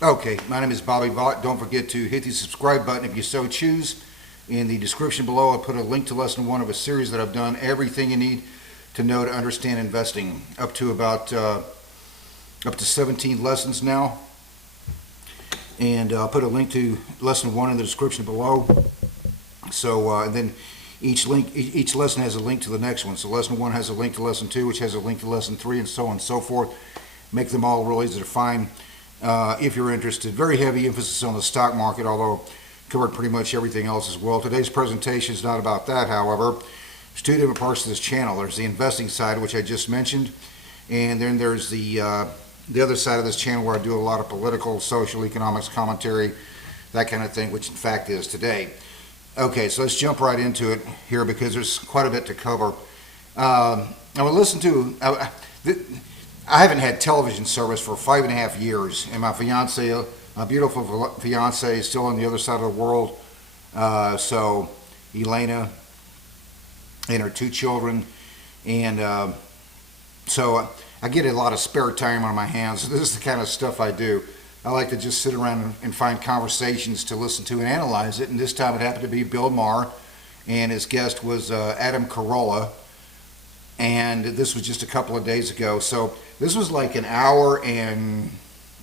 Okay, my name is Bobby Vaught. Don't forget to hit the subscribe button if you so choose. In the description below, I put a link to lesson one of a series that I've done. Everything you need to know to understand investing, up to 17 lessons now. And I'll put a link to lesson one in the description below. So, and then each lesson has a link to the next one. So lesson one has a link to lesson two, which has a link to lesson three, and so on and so forth. Make them all real easy to find. If you're interested. Very heavy emphasis on the stock market, although covered pretty much everything else as well. Today's presentation is not about that, however. There's two different parts of this channel. There's the investing side, which I just mentioned, and then there's the other side of this channel where I do a lot of political, social, economics commentary, that kind of thing, which in fact is today. Okay, so let's jump right into it here because there's quite a bit to cover. I would listen to... I haven't had television service for 5.5 years, and my fiance, my beautiful fiance, is still on the other side of the world. So Elena and her two children, and so I get a lot of spare time on my hands. So this is the kind of stuff I do. I like to just sit around and find conversations to listen to and analyze it. And this time it happened to be Bill Maher, and his guest was Adam Corolla. And this was just a couple of days ago. So this was like an hour and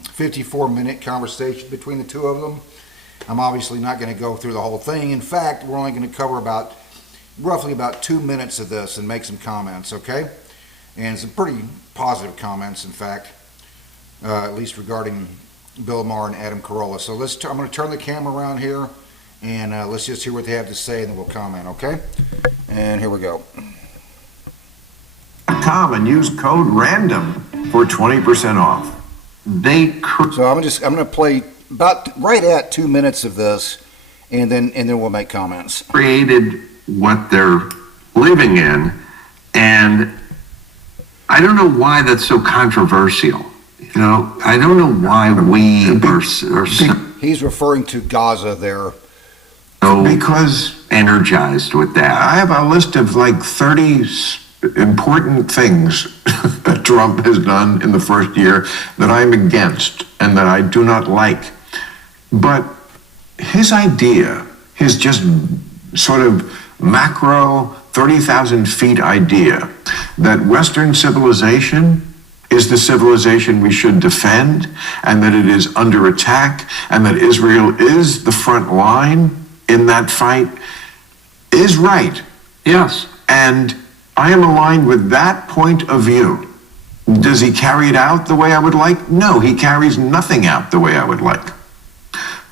54-minute conversation between the two of them. I'm obviously not going to go through the whole thing. In fact, we're only going to cover roughly about 2 minutes of this and make some comments, okay? And some pretty positive comments, in fact, at least regarding Bill Maher and Adam Corolla. So I'm going to turn the camera around here, and let's just hear what they have to say, and then we'll comment, okay? And here we go. And use code RANDOM for 20% off. So I'm going to play about right at 2 minutes of this, and then we'll make comments. Created what they're living in, and I don't know why that's so controversial. You know, I don't know why we are so... He's referring to Gaza there. Because energized with that. I have a list of like 30 important things that Trump has done in the first year that I'm against and that I do not like. But his idea, his just sort of macro 30,000 feet idea that Western civilization is the civilization we should defend, and that it is under attack, and that Israel is the front line in that fight, is right. Yes. And I am aligned with that point of view. Does he carry it out the way I would like? No, he carries nothing out the way I would like.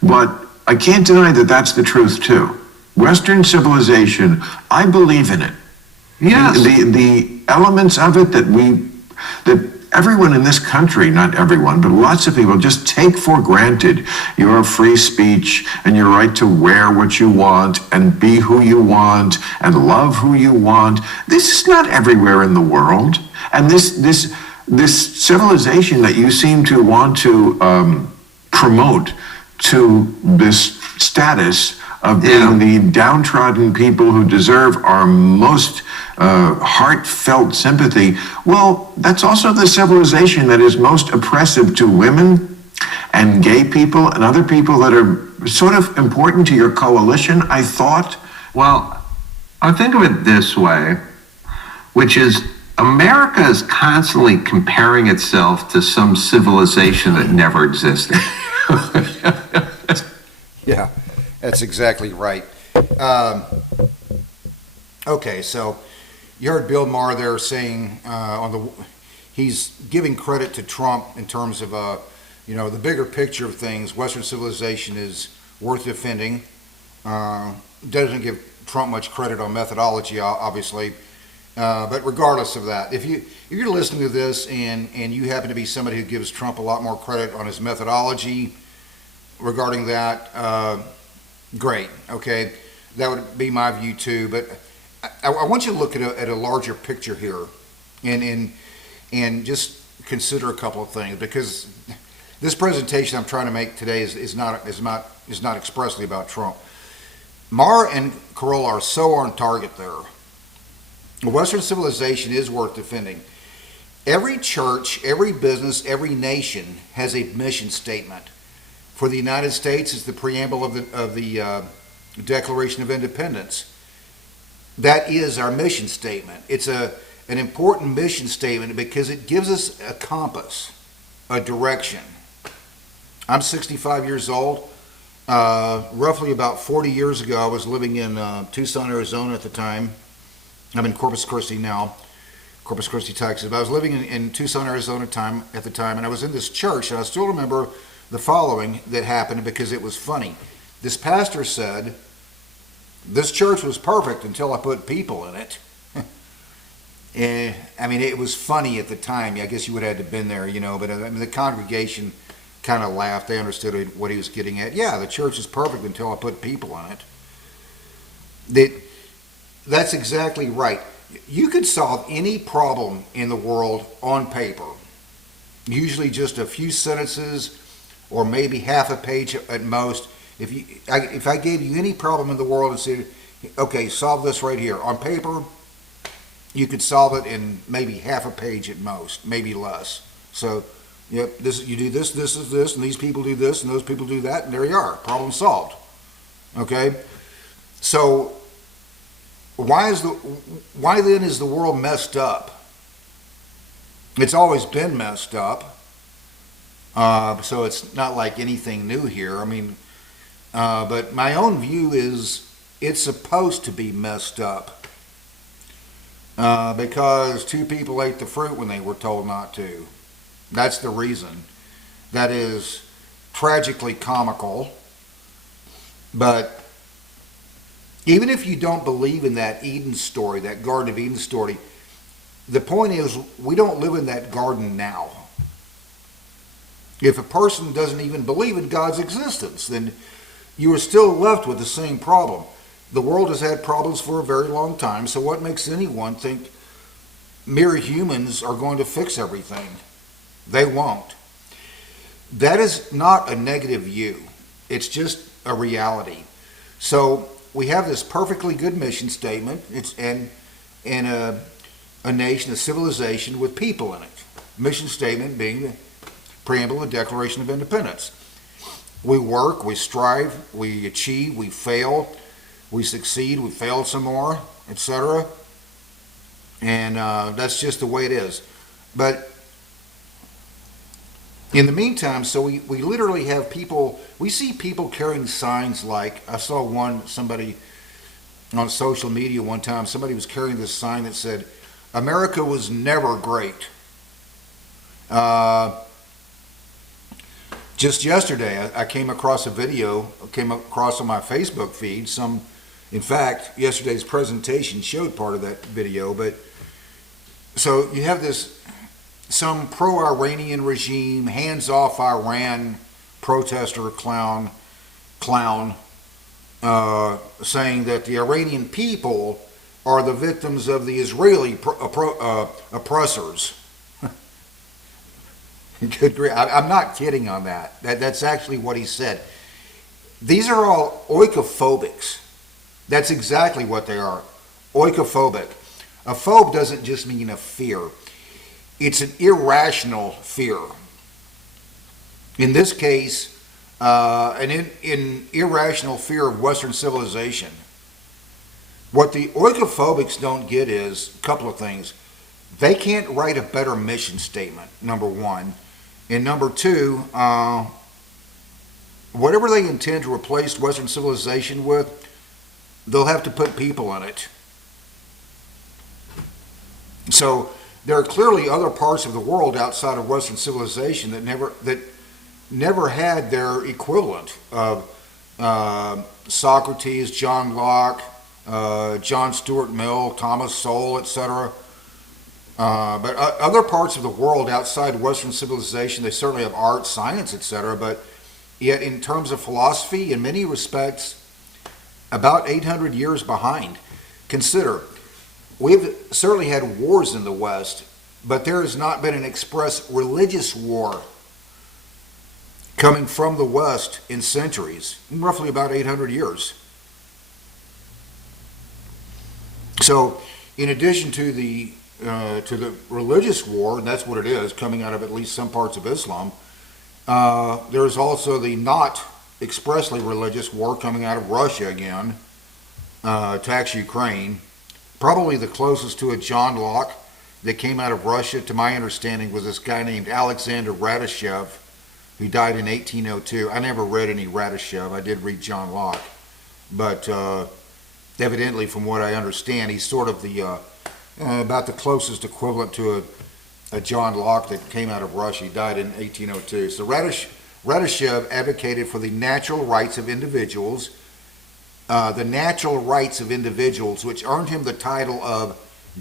But I can't deny that that's the truth too. Western civilization, I believe in it. Yes. The elements of it that everyone in this country, not everyone, but lots of people just take for granted. Your free speech and your right to wear what you want and be who you want and love who you want. This is not everywhere in the world. And this civilization that you seem to want to promote to this status of being the downtrodden people who deserve our most heartfelt sympathy. Well, that's also the civilization that is most oppressive to women and gay people and other people that are sort of important to your coalition, I thought. Well, I think of it this way, which is America is constantly comparing itself to some civilization that never existed. Yeah, that's exactly right. Okay, so you heard Bill Maher there saying he's giving credit to Trump in terms of the bigger picture of things. Western civilization is worth defending. Doesn't give Trump much credit on methodology, obviously. But regardless of that, if you're listening to this and you happen to be somebody who gives Trump a lot more credit on his methodology regarding that, great. Okay, that would be my view too. But I want you to look at a larger picture here, and just consider a couple of things, because this presentation I'm trying to make today is not expressly about Trump. Maher and Corolla are so on target there. Western civilization is worth defending. Every church, every business, every nation has a mission statement. For the United States is the preamble of the Declaration of Independence. That is our mission statement. It's an important mission statement because it gives us a compass, a direction. I'm 65 years old. Roughly about 40 years ago, I was living in Tucson, Arizona at the time. I'm in Corpus Christi now, Corpus Christi, Texas. But I was living in Tucson, Arizona at the time, and I was in this church, and I still remember the following that happened because it was funny. This pastor said, this church was perfect until I put people in it. And, I mean, it was funny at the time. I guess you would have had to have been there, but I mean, the congregation kind of laughed. They understood what he was getting at. Yeah, the church is perfect until I put people in it. That's exactly right. You could solve any problem in the world on paper. Usually just a few sentences or maybe half a page at most. If I gave you any problem in the world and said, okay, solve this right here. On paper, you could solve it in maybe half a page at most, maybe less. So, yep, you do this, this is this, and these people do this, and those people do that, and there you are, problem solved. Okay? So, why then is the world messed up? It's always been messed up. So it's not like anything new here. I mean, but my own view is it's supposed to be messed up because two people ate the fruit when they were told not to. That's the reason. That is tragically comical. But even if you don't believe in that Eden story, that Garden of Eden story, the point is we don't live in that garden now. If a person doesn't even believe in God's existence, then you are still left with the same problem. The world has had problems for a very long time, so what makes anyone think mere humans are going to fix everything? They won't. That is not a negative view. It's just a reality. So we have this perfectly good mission statement. It's in a nation, a civilization with people in it. Mission statement being the preamble of the Declaration of Independence. We work, we strive, we achieve, we fail, we succeed, we fail some more, etc. And that's just the way it is. But in the meantime, so we literally have people, we see people carrying signs like, I saw somebody on social media one time, somebody was carrying this sign that said, America was never great. Just yesterday, I came across a video, came across on my Facebook feed. In fact, yesterday's presentation showed part of that video. But so you have some pro-Iranian regime, hands-off Iran protester clown saying that the Iranian people are the victims of the Israeli oppressors. Good grief. I'm not kidding on that. That's actually what he said. These are all oikophobics. That's exactly what they are. Oikophobic. A phobe doesn't just mean a fear. It's an irrational fear. In this case, an irrational fear of Western civilization. What the oikophobics don't get is a couple of things. They can't write a better mission statement, number one. And number two, whatever they intend to replace Western civilization with, they'll have to put people in it. So there are clearly other parts of the world outside of Western civilization that never had their equivalent of Socrates, John Locke, John Stuart Mill, Thomas Sowell, etc. But other parts of the world outside Western civilization, they certainly have art, science, etc. But yet in terms of philosophy, in many respects, about 800 years behind. Consider, we've certainly had wars in the West, but there has not been an express religious war coming from the West in centuries, roughly about 800 years. So, in addition to the religious war, and that's what it is, coming out of at least some parts of Islam, There's also the not expressly religious war coming out of Russia again, attacks Ukraine. Probably the closest to a John Locke that came out of Russia, to my understanding, was this guy named Alexander Radashev, who died in 1802. I never read any Radashev. I did read John Locke. But evidently, from what I understand, he's sort of the about the closest equivalent to a John Locke that came out of Russia. He died in 1802. So Radashev advocated for the natural rights of individuals, which earned him the title of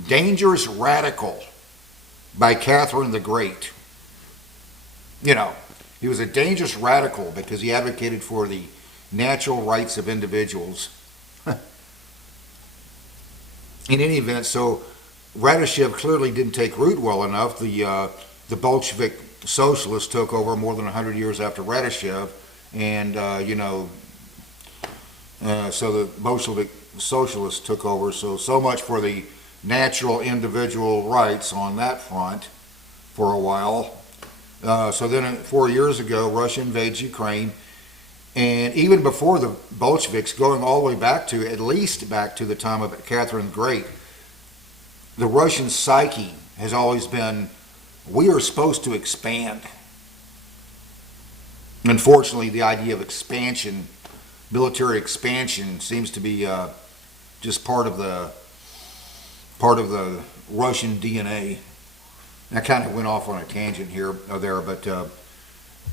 Dangerous Radical by Catherine the Great. You know, he was a dangerous radical because he advocated for the natural rights of individuals. In any event, so Radashev clearly didn't take root well enough. The Bolshevik socialists took over more than 100 years after Radashev, and so the Bolshevik socialists took over. So much for the natural individual rights on that front for a while. So then 4 years ago, Russia invades Ukraine. And even before the Bolsheviks, going all the way back to, at least back to the time of Catherine the Great, the Russian psyche has always been, we are supposed to expand. Unfortunately, the idea of expansion, military expansion, seems to be just part of the Russian DNA. I kind of went off on a tangent here or there, but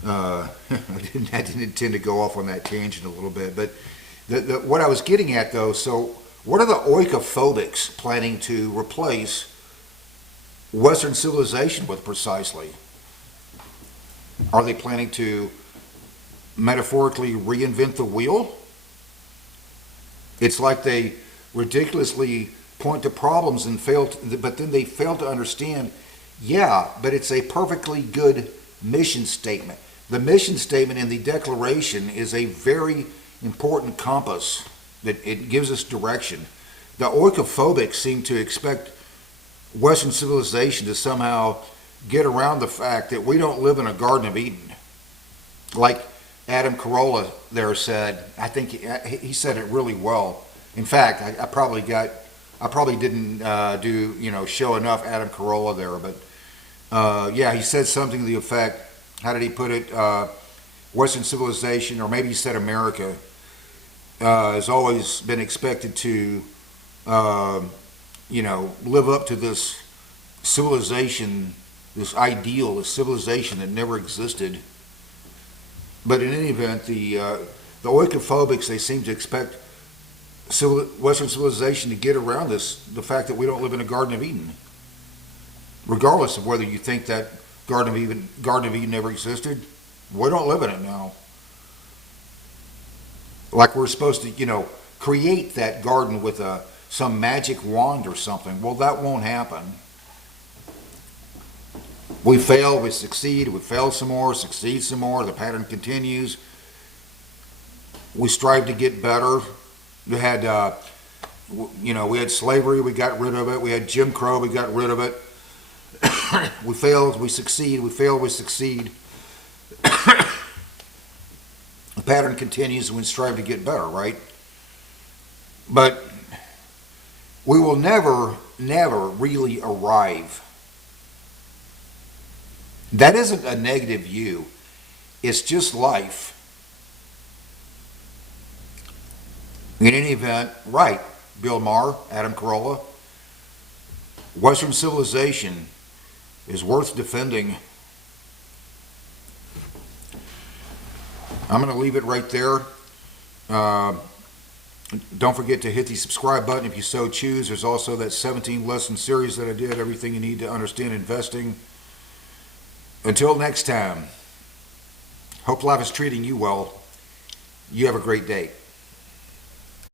I didn't intend to go off on that tangent a little bit. But what I was getting at, though, so what are the oikophobics planning to replace Western civilization with precisely? Are they planning to metaphorically reinvent the wheel? It's like they ridiculously point to problems and but then they fail to understand, yeah, but it's a perfectly good mission statement. The mission statement in the Declaration is a very important compass that it gives us direction. The oikophobics seem to expect Western civilization to somehow get around the fact that we don't live in a Garden of Eden. Like Adam Corolla there said, I think he said it really well. In fact, I probably didn't show enough Adam Corolla there, but yeah, he said something to the effect, how did he put it, Western civilization, or maybe he said America, has always been expected to, live up to this civilization, this ideal, this civilization that never existed. But in any event, the oikophobics, they seem to expect Western civilization to get around the fact that we don't live in a Garden of Eden, regardless of whether you think that Garden of Eden never existed. We don't live in it now. Like we're supposed to, create that garden with some magic wand or something. Well, that won't happen. We fail, we succeed, we fail some more, succeed some more, the pattern continues. We strive to get better. We had, we had slavery, we got rid of it. We had Jim Crow, we got rid of it. We failed, we succeed, we fail, we succeed. The pattern continues and we strive to get better, right? But we will never really arrive. That isn't a negative view. It's just life. In any event, right, Bill Maher, Adam Corolla, Western civilization is worth defending. I'm going to leave it right there. Don't forget to hit the subscribe button if you so choose. There's also that 17 lesson series that I did, everything you need to understand investing. Until next time, hope life is treating you well. You have a great day.